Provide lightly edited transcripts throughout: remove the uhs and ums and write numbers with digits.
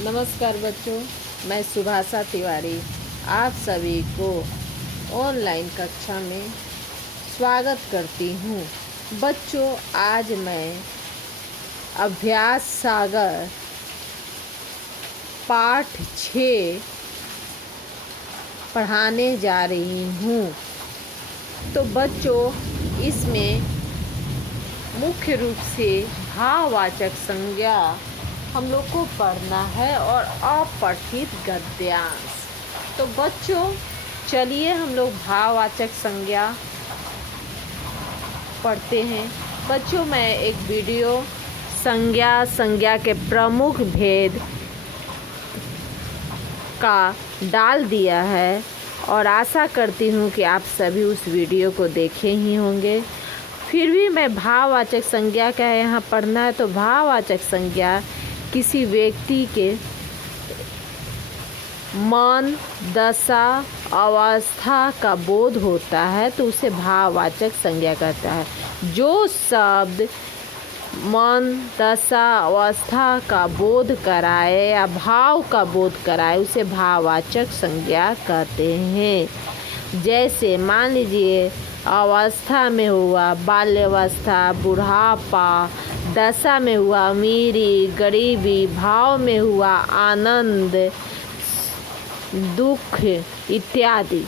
नमस्कार बच्चों, मैं सुभाषा तिवारी आप सभी को ऑनलाइन कक्षा में स्वागत करती हूँ। बच्चों, आज मैं अभ्यास सागर पाठ 6 पढ़ाने जा रही हूँ। तो बच्चों, इसमें मुख्य रूप से भाववाचक संज्ञा हम लोग को पढ़ना है और अपठित गद्यांश। तो बच्चों, चलिए हम लोग भाववाचक संज्ञा पढ़ते हैं। बच्चों, मैं एक वीडियो संज्ञा के प्रमुख भेद का डाल दिया है और आशा करती हूँ कि आप सभी उस वीडियो को देखे ही होंगे। फिर भी मैं भाववाचक संज्ञा का यहाँ पढ़ना है। तो भाववाचक संज्ञा किसी व्यक्ति के मन, दशा, अवस्था का बोध होता है तो उसे भाववाचक संज्ञा कहता है। जो शब्द मन, दशा, अवस्था का बोध कराए या भाव का बोध कराए उसे भाववाचक संज्ञा कहते हैं। जैसे मान लीजिए, अवस्था में हुआ बाल्यावस्था, बुढ़ापा, दशा में हुआ अमीरी, गरीबी, भाव में हुआ आनंद, दुख इत्यादि।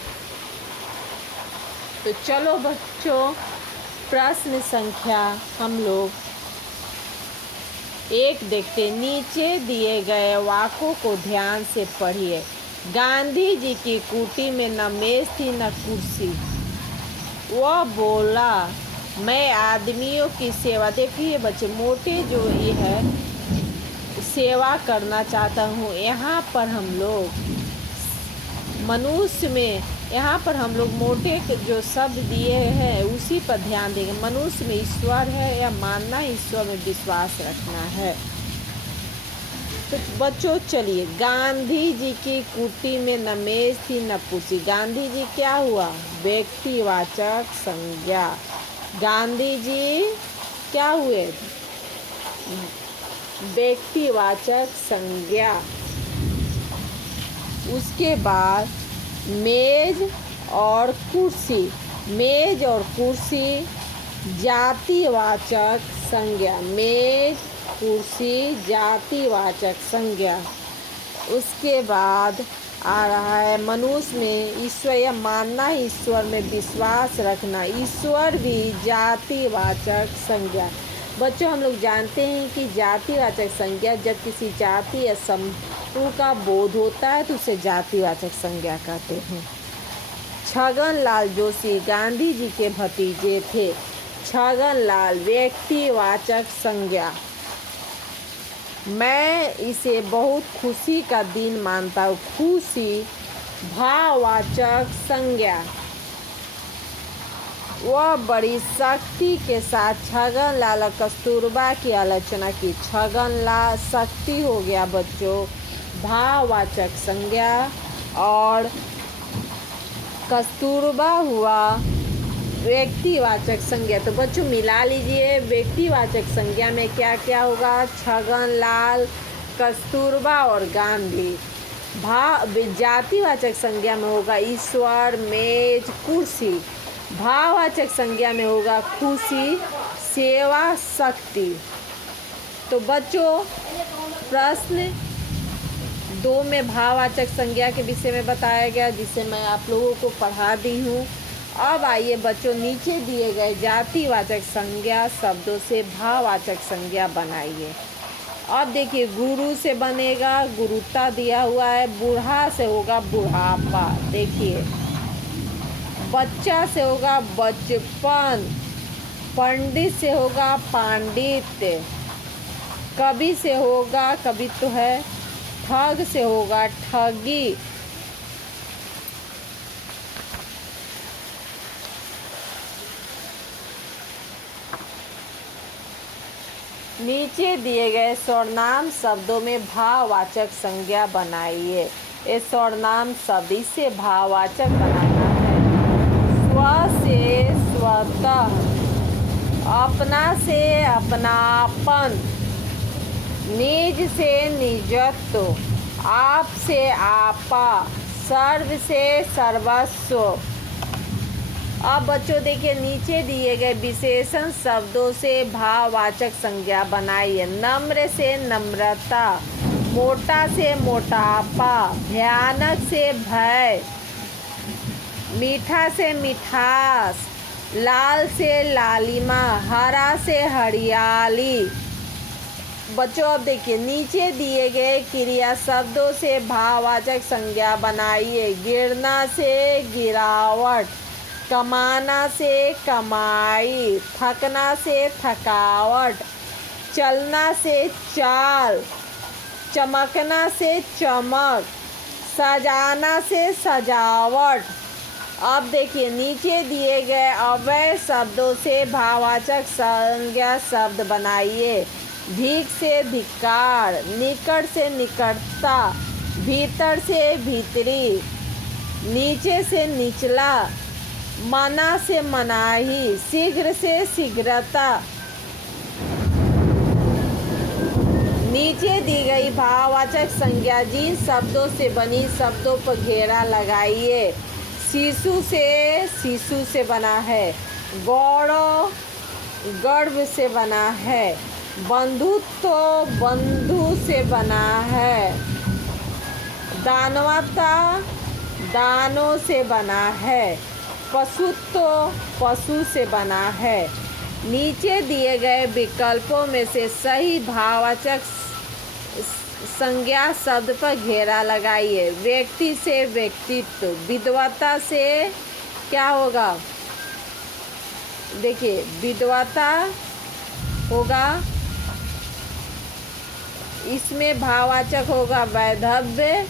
तो चलो बच्चों, प्रश्न संख्या हम लोग 1 देखते। नीचे दिए गए वाक्यों को ध्यान से पढ़िए। गांधी जी की कुटी में न मेज थी न कुर्सी। वह बोला, मैं आदमियों की सेवा, देखिए बच्चे, मोटे जो ये है सेवा करना चाहता हूँ। यहाँ पर हम लोग मनुष्य में, यहाँ पर हम लोग मोटे जो शब्द दिए हैं उसी पर ध्यान देंगे। मनुष्य में ईश्वर है या मानना, ईश्वर में विश्वास रखना है। तो बच्चों चलिए, गांधी जी की कुटी में न मेज थी न कुर्सी। गांधी जी क्या हुआ? व्यक्तिवाचक संज्ञा। गांधी जी क्या हुए? व्यक्तिवाचक संज्ञा। उसके बाद मेज और कुर्सी। मेज और कुर्सी जातिवाचक संज्ञा। मेज, कुर्सी जातिवाचक संज्ञा। उसके बाद आ रहा है मनुष्य में ईश्वर या मानना, ईश्वर में विश्वास रखना। ईश्वर भी जातिवाचक संज्ञा। बच्चों, हम लोग जानते हैं कि जातिवाचक संज्ञा जब किसी जाति या समूह का बोध होता है तो उसे जातिवाचक संज्ञा कहते हैं। छगनलाल जोशी गांधी जी के भतीजे थे। छगनलाल व्यक्तिवाचक संज्ञा। मैं इसे बहुत खुशी का दिन मानता हूँ। खुशी भाववाचक संज्ञा। वह बड़ी शक्ति के साथ छगनलाल और कस्तूरबा की आलोचना की। छगनलाल शक्ति हो गया बच्चों भाववाचक संज्ञा, और कस्तूरबा हुआ व्यक्तिवाचक संज्ञा। तो बच्चों मिला लीजिए, व्यक्तिवाचक संज्ञा में क्या क्या होगा? छगनलाल, कस्तूरबा और गांधी। जातिवाचक संज्ञा में होगा ईश्वर, मेज, कुर्सी। भाववाचक संज्ञा में होगा खुशी, सेवा, शक्ति। तो बच्चों, प्रश्न 2 में भाववाचक संज्ञा के विषय में बताया गया, जिसे मैं आप लोगों को पढ़ा दी हूँ। अब आइए बच्चों, नीचे दिए गए जातिवाचक संज्ञा शब्दों से भाववाचक संज्ञा बनाइए। अब देखिए, गुरु से बनेगा गुरुता दिया हुआ है। बूढ़ा से होगा बुढ़ापा। देखिए, बच्चा से होगा बचपन। पंडित से होगा पांडित्य। कवि से होगा, कवि तो है। ठग से होगा ठगी। नीचे दिए गए सर्वनाम शब्दों में भाववाचक संज्ञा बनाइए। ये सर्वनाम शब्द, इसे भाववाचक बनाना है। स्व से स्वतः, अपना से अपनापन, निज से निजत्व, आप से आपा, सर्व से सर्वस्व। अब बच्चों देखिए नीचे दिए गए विशेषण शब्दों से भाववाचक संज्ञा बनाइए। नम्र से नम्रता, मोटा से मोटापा, भयानक से भय, मीठा से मिठास, लाल से लालिमा, हरा से हरियाली। बच्चों अब देखिए नीचे दिए गए क्रिया शब्दों से भाववाचक संज्ञा बनाइए। गिरना से गिरावट, कमाना से कमाई, थकना से थकावट, चलना से चाल, चमकना से चमक, सजाना से सजावट। अब देखिए नीचे दिए गए अव्यय शब्दों से भाववाचक संज्ञा शब्द बनाइए। भीख से धिक्कार, निकट से निकटता, भीतर से भीतरी, नीचे से निचला, मना से मनाही, शीघ्र से शीघ्रता। नीचे दी गई भाववाचक संज्ञा जिन शब्दों से बनी शब्दों पर घेरा लगाइए। शिशु से बना है, गौरव गर्भ से बना है, बंधुत्व बंधु से बना है, दानवता दानों से बना है, पशुत्व पशु से बना है। नीचे दिए गए विकल्पों में से सही भाववाचक संज्ञा शब्द पर घेरा लगाइए। व्यक्ति से व्यक्तित्व, विद्वता से क्या होगा, देखिए विद्वता होगा, इसमें भाववाचक होगा वैधव्य,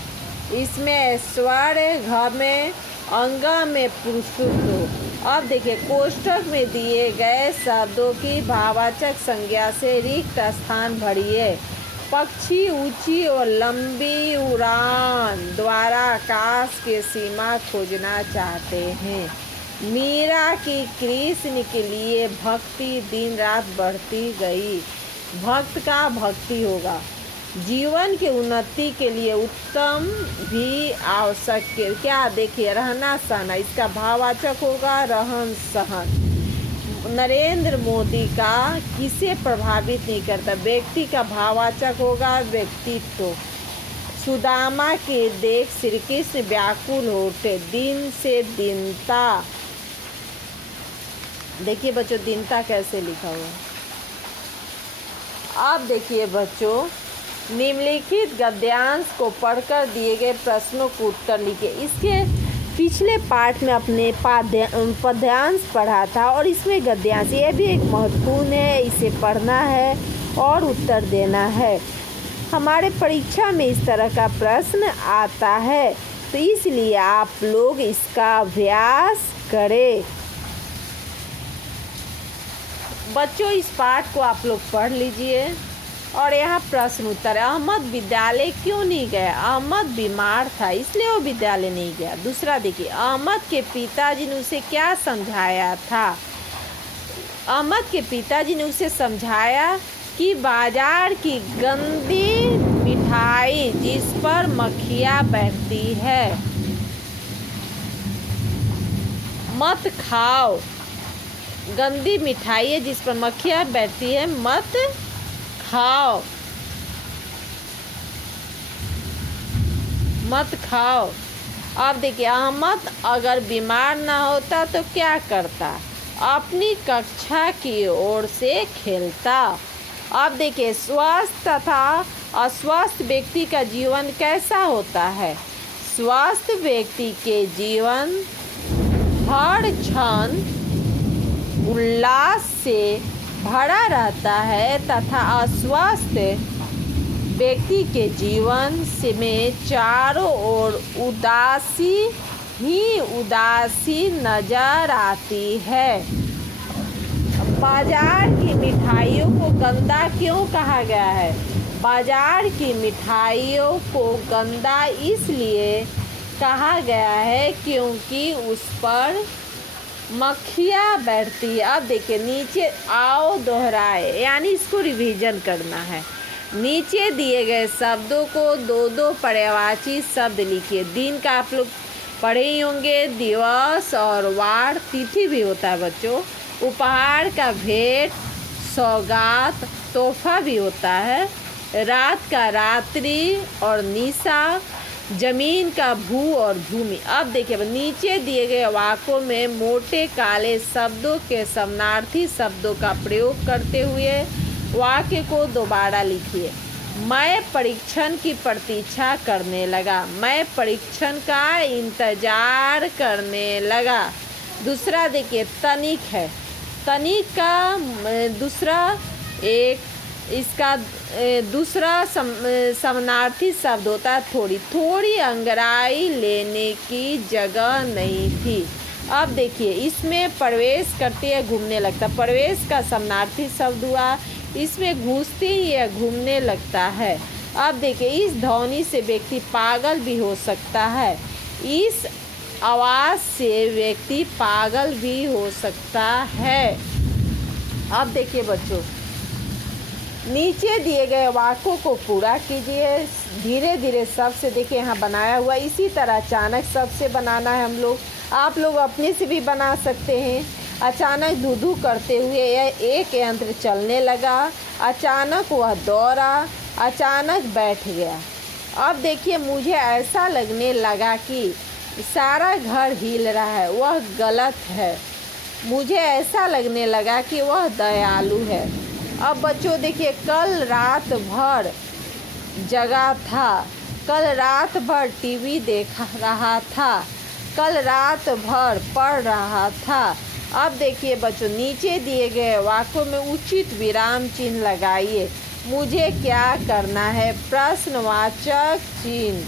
इसमें ऐश्वर्य, घ में अंग में पुरुषत्व। अब देखिए कोष्ठक में दिए गए शब्दों की भाववाचक संज्ञा से रिक्त स्थान भरिए। पक्षी ऊंची और लंबी उड़ान द्वारा आकाश की सीमा खोजना चाहते हैं। मीरा की कृष्ण के लिए भक्ति दिन रात बढ़ती गई। भक्त का भक्ति होगा। जीवन की उन्नति के लिए उत्तम भी आवश्यक है। क्या देखिए रहना सहना, इसका भाववाचक होगा रहन सहन। नरेंद्र मोदी का किसे प्रभावित नहीं करता, व्यक्ति का भाववाचक होगा व्यक्तित्व। सुदामा के देख श्री कृष्ण व्याकुल होते, दिन से दीनता। देखिए बच्चों दीनता कैसे लिखा हुआ। अब देखिए बच्चों निम्नलिखित गद्यांश को पढ़कर दिए गए प्रश्नों को उत्तर लिखिए। इसके पिछले पाठ में अपने पद्यांश पढ़ा था और इसमें गद्यांश, ये भी एक महत्वपूर्ण है, इसे पढ़ना है और उत्तर देना है। हमारे परीक्षा में इस तरह का प्रश्न आता है तो इसलिए आप लोग इसका अभ्यास करें। बच्चों इस पाठ को आप लोग पढ़ लीजिए और यहाँ प्रश्न उत्तर है। अहमद विद्यालय क्यों नहीं गया? अहमद बीमार था इसलिए वो विद्यालय नहीं गया। दूसरा देखिए अहमद के पिताजी ने उसे क्या समझाया था? अहमद के पिताजी ने उसे समझाया कि बाजार की गंदी मिठाई जिस पर मक्खियाँ बैठती है मत खाओ। गंदी मिठाई है जिस पर मक्खियाँ बैठती है मत खाओ, मत खाओ। अब देखिए अहमद अगर बीमार ना होता तो क्या करता? अपनी कक्षा की ओर से खेलता। अब देखिए स्वस्थ तथा अस्वस्थ व्यक्ति का जीवन कैसा होता है? स्वस्थ व्यक्ति के जीवन हर क्षण उल्लास से भरा रहता है तथा अस्वस्थ व्यक्ति के जीवन से में चारों ओर उदासी ही उदासी नजर आती है। बाजार की मिठाइयों को गंदा क्यों कहा गया है? बाजार की मिठाइयों को गंदा इसलिए कहा गया है क्योंकि उस पर मक्खियाँ बैठती है। अब देखिए नीचे आओ दोहराए, यानी इसको रिवीजन करना है। नीचे दिए गए शब्दों को दो दो पर्यायवाची शब्द लिखिए। दिन का आप लोग पढ़े ही होंगे, दिवस और वार, तिथि भी होता है बच्चों। उपहार का भेंट, सौगात, तोहफा भी होता है। रात का रात्रि और निशा, जमीन का भू और भूमि। अब देखिए नीचे दिए गए वाक्यों में मोटे काले शब्दों के समानार्थी शब्दों का प्रयोग करते हुए वाक्य को दोबारा लिखिए। मैं परीक्षण की प्रतीक्षा करने लगा। मैं परीक्षण का इंतजार करने लगा। दूसरा देखिए तनिक है। तनिक का दूसरा एक इसका दूसरा समानार्थी शब्द होता है थोड़ी। थोड़ी अंगड़ाई लेने की जगह नहीं थी। अब देखिए इसमें प्रवेश करते या घूमने लगता। प्रवेश का समानार्थी शब्द हुआ, इसमें घुसते ही या घूमने लगता है। अब देखिए इस ध्वनि से व्यक्ति पागल भी हो सकता है। इस आवाज़ से व्यक्ति पागल भी हो सकता है। अब देखिए बच्चों नीचे दिए गए वाक्यों को पूरा कीजिए। धीरे धीरे शब्द से देखिए यहाँ बनाया हुआ। इसी तरह अचानक शब्द से बनाना है हम लोग। आप लोग अपने से भी बना सकते हैं। अचानक धू करते हुए एक यंत्र चलने लगा। अचानक वह दौड़ा। अचानक बैठ गया। अब देखिए मुझे ऐसा लगने लगा कि सारा घर हिल रहा है। वह गलत है। मुझे ऐसा लगने लगा कि वह दयालु है। अब बच्चों देखिए कल रात भर जगा था। कल रात भर टीवी देख रहा था। कल रात भर पढ़ रहा था। अब देखिए बच्चों नीचे दिए गए वाक्यों में उचित विराम चिन्ह लगाइए। मुझे क्या करना है? प्रश्नवाचक चिन्ह।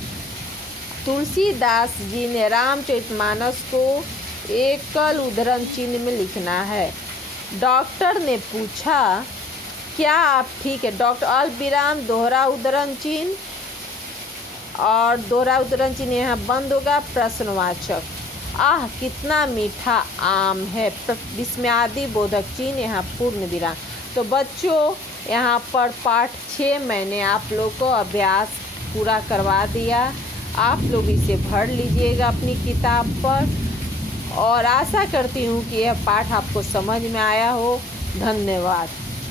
तुलसीदास जी ने रामचरितमानस को एकल उद्धरण चिन्ह में लिखना है। डॉक्टर ने पूछा क्या आप ठीक है? डॉक्टर अल्पविराम दोहरा उद्धरण चिन्ह और दोहरा उद्धरण चिन्ह यहाँ बंद होगा। प्रश्नवाचक। आह कितना मीठा आम है। विस्मयादि बोधक चिन्ह यहाँ पूर्ण विराम। तो बच्चों यहाँ पर पाठ 6 मैंने आप लोग को अभ्यास पूरा करवा दिया। आप लोग इसे पढ़ लीजिएगा अपनी किताब पर और आशा करती हूँ कि यह पाठ आपको समझ में आया हो। धन्यवाद।